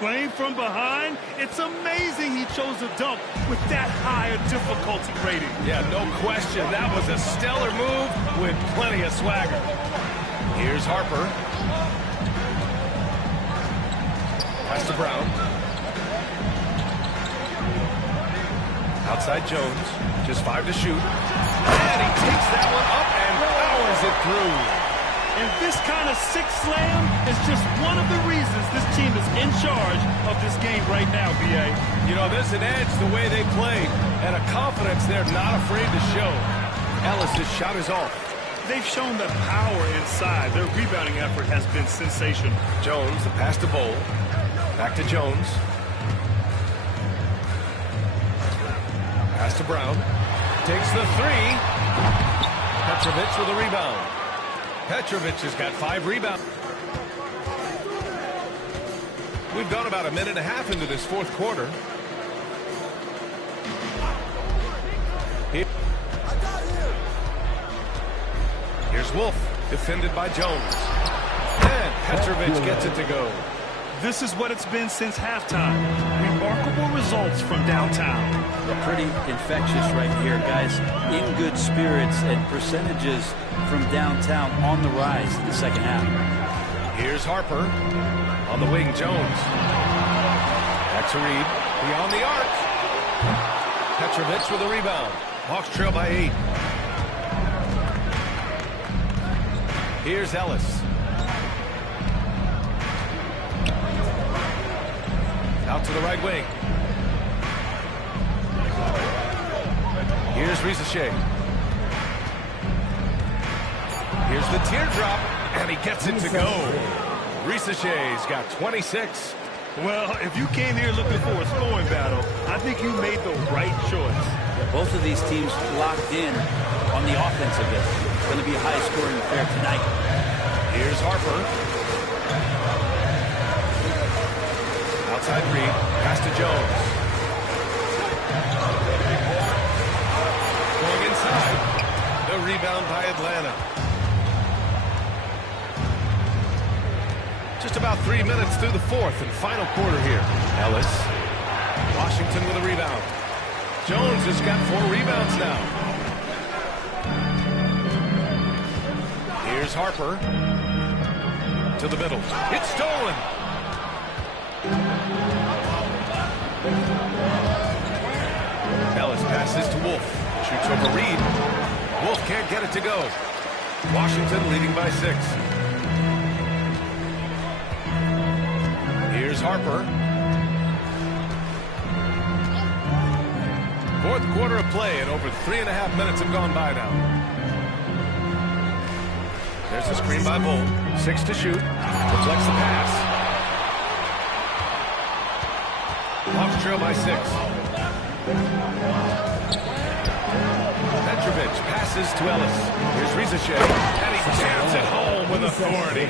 Playing from behind, it's amazing he chose a dunk with that higher difficulty rating. Yeah, no question. That was a stellar move with plenty of swagger. Here's Harper. Pass to Brown. Outside Jones. Just 5 to shoot. And he takes that one up and powers it through. And this kind of six slam is just one of the reasons this team is in charge of this game right now, B.A. You know, there's an edge the way they play and a confidence they're not afraid to show. Ellis' shot is off. They've shown the power inside. Their rebounding effort has been sensational. Jones, the pass to Bowl. Back to Jones. Pass to Brown. Takes the three. Petrovic with a rebound. Petrovic has got 5 rebounds. We've gone about a minute and a half into this fourth quarter. Here's Wolf, defended by Jones. And Petrovic gets it to go. This is what it's been since halftime. Remarkable results from downtown. Pretty infectious right here, guys. In good spirits and percentages from downtown on the rise in the second half. Here's Harper. On the wing, Jones. Back to Reed. Beyond the arc. Petrovic with a rebound. Hawks trail by 8. Here's Ellis. Out to the right wing. Here's Rizachet. Here's the teardrop, and he gets it to go. Rizachet's got 26. Well, if you came here looking for a scoring battle, I think you made the right choice. Both of these teams locked in on the offensive end. It's going to be a high-scoring affair tonight. Here's Harper. Outside Reed. Pass to Jones. Going inside. The rebound by Atlanta. Just about 3 minutes through the fourth and final quarter here. Ellis. Washington with a rebound. Jones has got 4 rebounds now. Here's Harper. To the middle. It's stolen. Ellis passes to Wolf. Shoots over Reed. Wolf can't get it to go. Washington leading by 6. Here's Harper. Fourth quarter of play, and over 3.5 minutes have gone by now. There's a screen by Bull. 6 to shoot. Deflects the pass. Hawks trail by 6. Petrovic passes to Ellis. Here's Rizachet. And he jams it home with authority.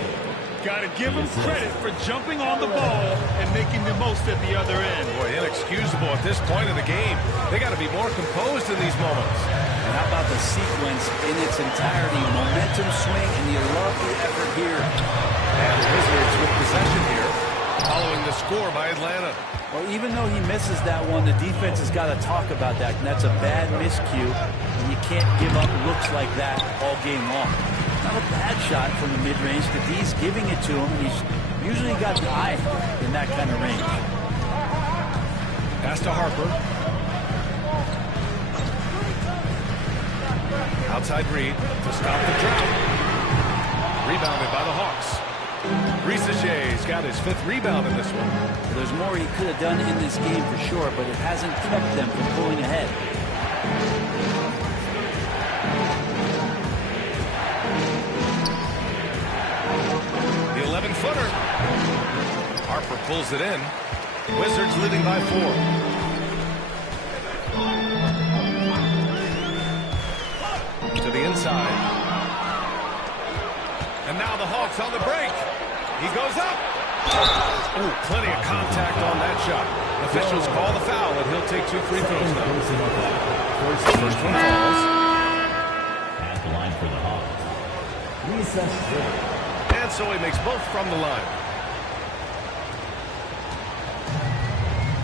Got to give him credit for jumping on the ball and making the most at the other end. Boy, inexcusable at this point in the game. They got to be more composed in these moments. And how about the sequence in its entirety? Momentum swing, and you love the effort here. And the Wizards with possession here, following the score by Atlanta. Well, even though he misses that one, the defense has got to talk about that, and that's a bad miscue, and you can't give up looks like that all game long. Not a bad shot from the mid-range. The D's giving it to him, and he's usually got the eye in that kind of range. Pass to Harper. Outside Reed to stop the drought. Rebounded by the Hawks. Rizachet's got his 5th rebound in this one. Well, there's more he could have done in this game for sure, but it hasn't kept them from pulling ahead. The 11-footer. Harper pulls it in. Wizards leading by 4. To the inside. And now the Hawks on the break. He goes up. Ooh, plenty of contact on that shot. Officials call the foul, and he'll take 2 free throws now. First one falls. At the line for the Hawks. And so he makes both from the line.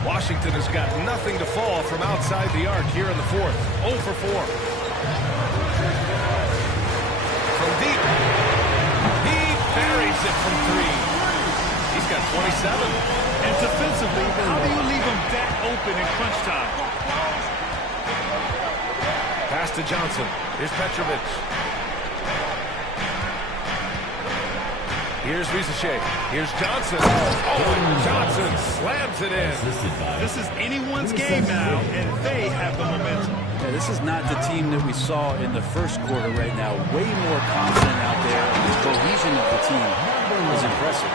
Washington has got nothing to fall from outside the arc here in the fourth. 0 for 4. From deep. He buries it from 3. He's got 27. And defensively, how do you leave him that open in crunch time? Pass to Johnson. Here's Petrovic. Here's Rizachet. Here's Johnson. Oh, and Johnson slams it in. This is anyone's game now, and they have the momentum. Yeah, this is not the team that we saw in the first quarter right now. Way more confident out there. The cohesion of the team is impressive.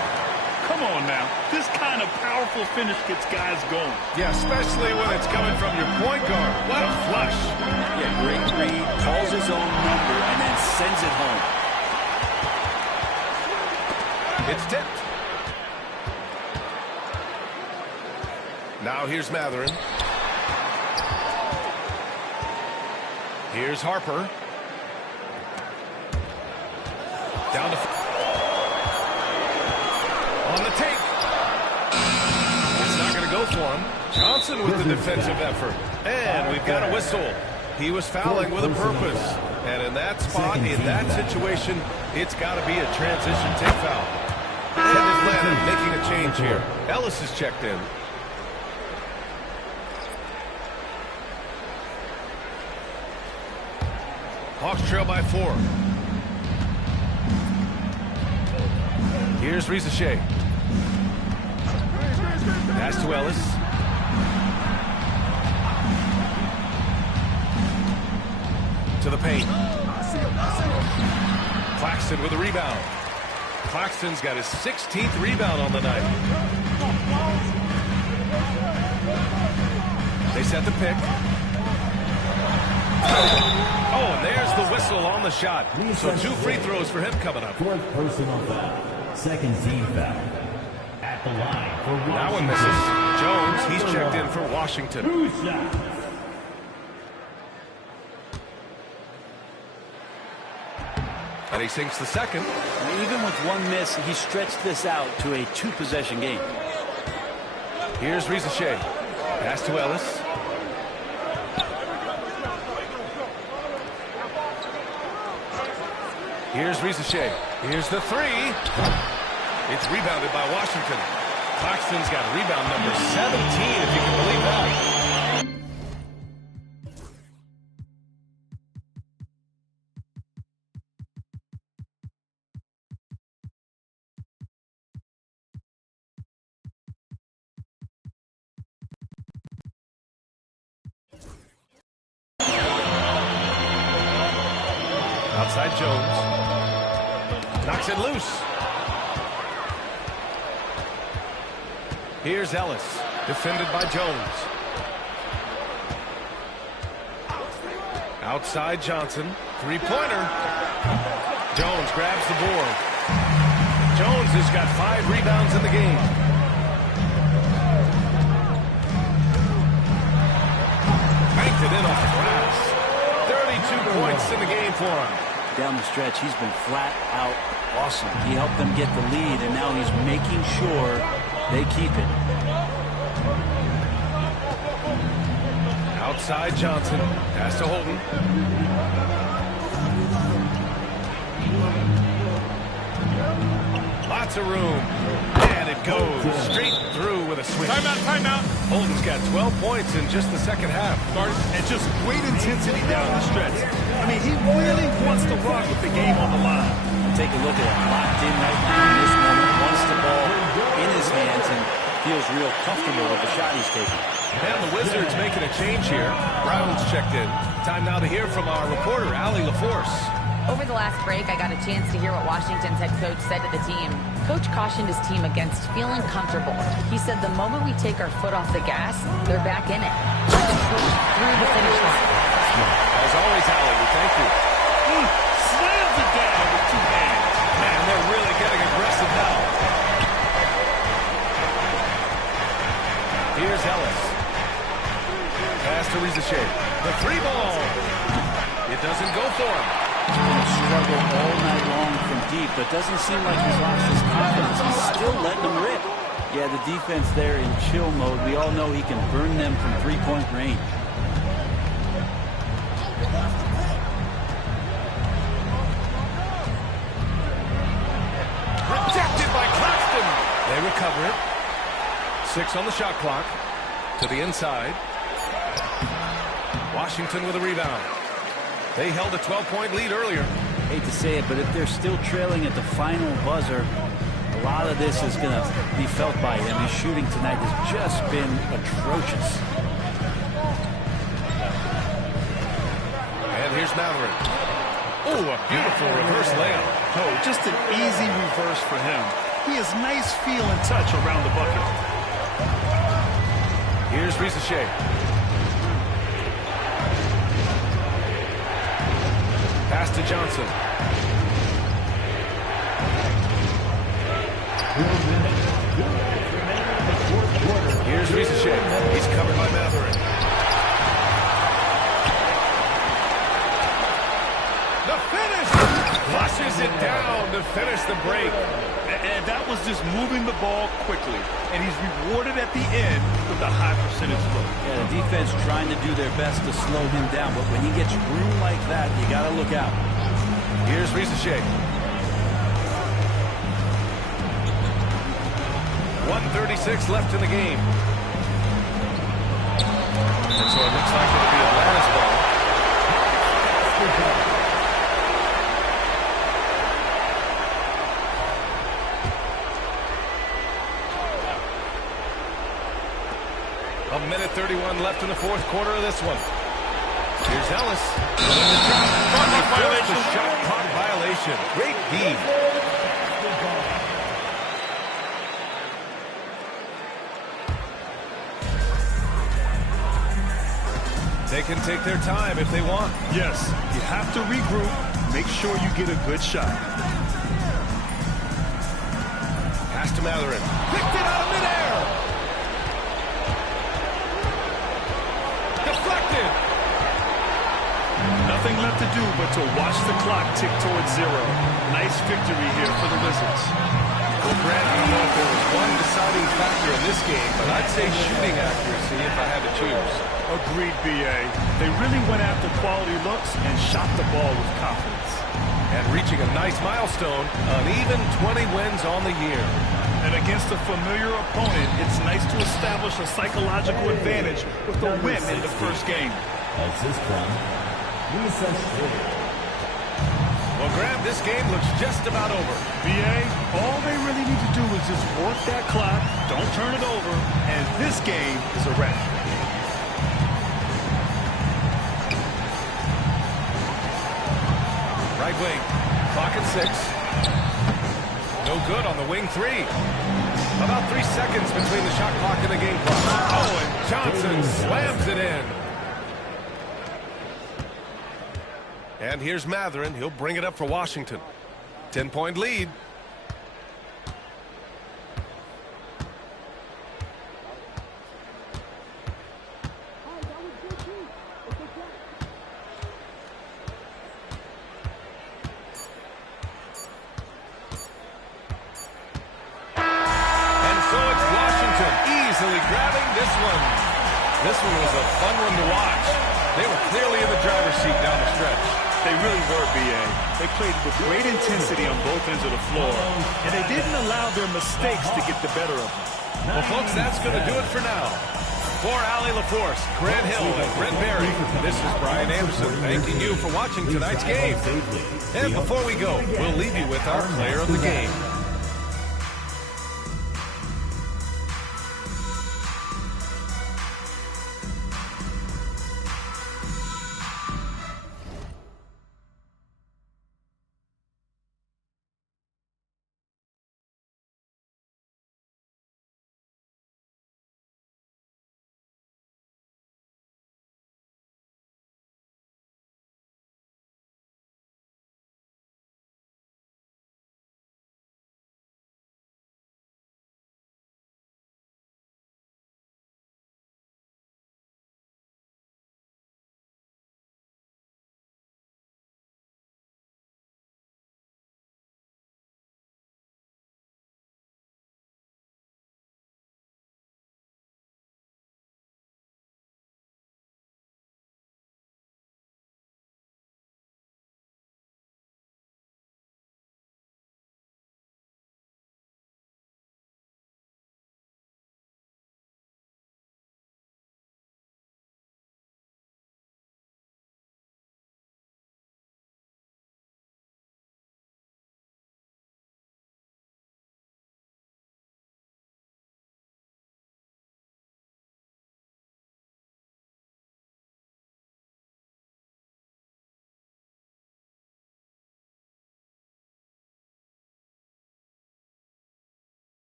Come on now. This kind of powerful finish gets guys going. Yeah, especially when it's coming from your point guard. What a flush. Yeah, great read, calls his own number, and then sends it home. It's tipped. Now here's Matherin. Here's Harper. Down to... On the take. It's not going to go for him. Johnson with the defensive effort. And we've got a whistle. He was fouling with a purpose. And in that spot, in that situation, it's got to be a transition take foul. And Atlanta making a change here. Ellis is checked in. Hawks trail by 4. Here's Rizachet. Pass to Ellis. To the paint. Claxton with a rebound. Claxton's got his 16th rebound on the night. They set the pick. Oh, and there's the whistle on the shot. So 2 free throws for him coming up. 4th personal foul. 2nd team foul. At the line for Washington. That one misses. Jones, he's checked in for Washington. 2 shots. And he sinks the second. Even with 1 miss, he stretched this out to a 2-possession game. Here's Rizachet. Pass to Ellis. Here's Rizachet. Here's the 3. It's rebounded by Washington. Claxton's got rebound number 17, if you can believe that. Outside Jones. Knocks it loose. Here's Ellis. Defended by Jones. Outside Johnson. 3-pointer. Jones grabs the board. Jones has got 5 rebounds in the game. Banked it in off the glass. 32 points in the game for him. Down the stretch, he's been flat out awesome. He helped them get the lead, and now he's making sure they keep it. Outside Johnson. Pass to Holton. Lots of room. And it goes straight through with a switch. Timeout, timeout. Holton's got 12 points in just the second half. And just great intensity down the stretch. I mean, he really wants to rock with the game on the line. Take a look at it. Locked in right now in this moment. Wants the ball in his hands and feels real comfortable with the shot he's taking. And the Wizards making a change here. Brown's checked in. Time now to hear from our reporter, Allie LaForce. Over the last break, I got a chance to hear what Washington's head coach said to the team. Coach cautioned his team against feeling comfortable. He said the moment we take our foot off the gas, they're back in it. Through the finish line. As always, Allie, we thank you. Slams it down with 2 hands. Man, they're Here's Ellis. Pass to Rizashea. The 3-ball. It doesn't go for him. He's going to struggle all night long from deep, but doesn't seem like he's lost his confidence. He's still letting them rip. Yeah, the defense there in chill mode. We all know he can burn them from three-point range. Rejected by Claxton. They recover it. 6 on the shot clock. To the inside. Washington with a rebound. They held a 12-point lead earlier. Hate to say it, but if they're still trailing at the final buzzer, a lot of this is going to be felt by him. His shooting tonight has just been atrocious. And here's Matherin. Oh, a beautiful reverse layup. Oh, just an easy reverse for him. He has nice feel and touch around the bucket. Here's Rizashea. Pass to Johnson. Here's Rizashea. He's covered by Matherin. The finish! Flushes it down to finish the break. And that was just moving the ball quickly. And he's rewarded at the end with a high percentage look. Yeah, the defense trying to do their best to slow him down, but when he gets room like that, you got to look out. Here's Rizashea. 1:36 left in the game. And so it looks like it'll be Atlanta's ball. A minute 31 left in the fourth quarter of this one. Here's Ellis. The shot clock violation. Great D. They can take their time if they want. Yes, you have to regroup. Make sure you get a good shot. Pass to Matherin. Picked it out of midair. Deflected. Nothing left to do but to watch the clock tick towards 0. Nice victory here for the Wizards. Well, Grant, I don't know if there was one deciding factor in this game, but I'd say shooting accuracy if I had to choose. Agreed, B.A. They really went after quality looks and shot the ball with confidence. And reaching a nice milestone, an even 20 wins on the year. And against a familiar opponent, it's nice to establish a psychological advantage with a win in the first game. Well, Graham, this game looks just about over. B.A., all they really need to do is just work that clock, don't turn it over, and this game is a wrap. Right wing, clock at 6. No good on the wing 3. About 3 seconds between the shot clock and the game clock. Oh, and Johnson slams it in. And here's Matherin. He'll bring it up for Washington. 10-point lead. This one was a fun one to watch. They were clearly in the driver's seat down the stretch. They really were, B.A. They played with great intensity on both ends of the floor, and they didn't allow their mistakes to get the better of them. Well, folks, that's going to do it for now. For Allie LaForce, Grant Hill, and Brent Berry, this is Brian Anderson thanking you for watching tonight's game. And before we go, we'll leave you with our player of the game.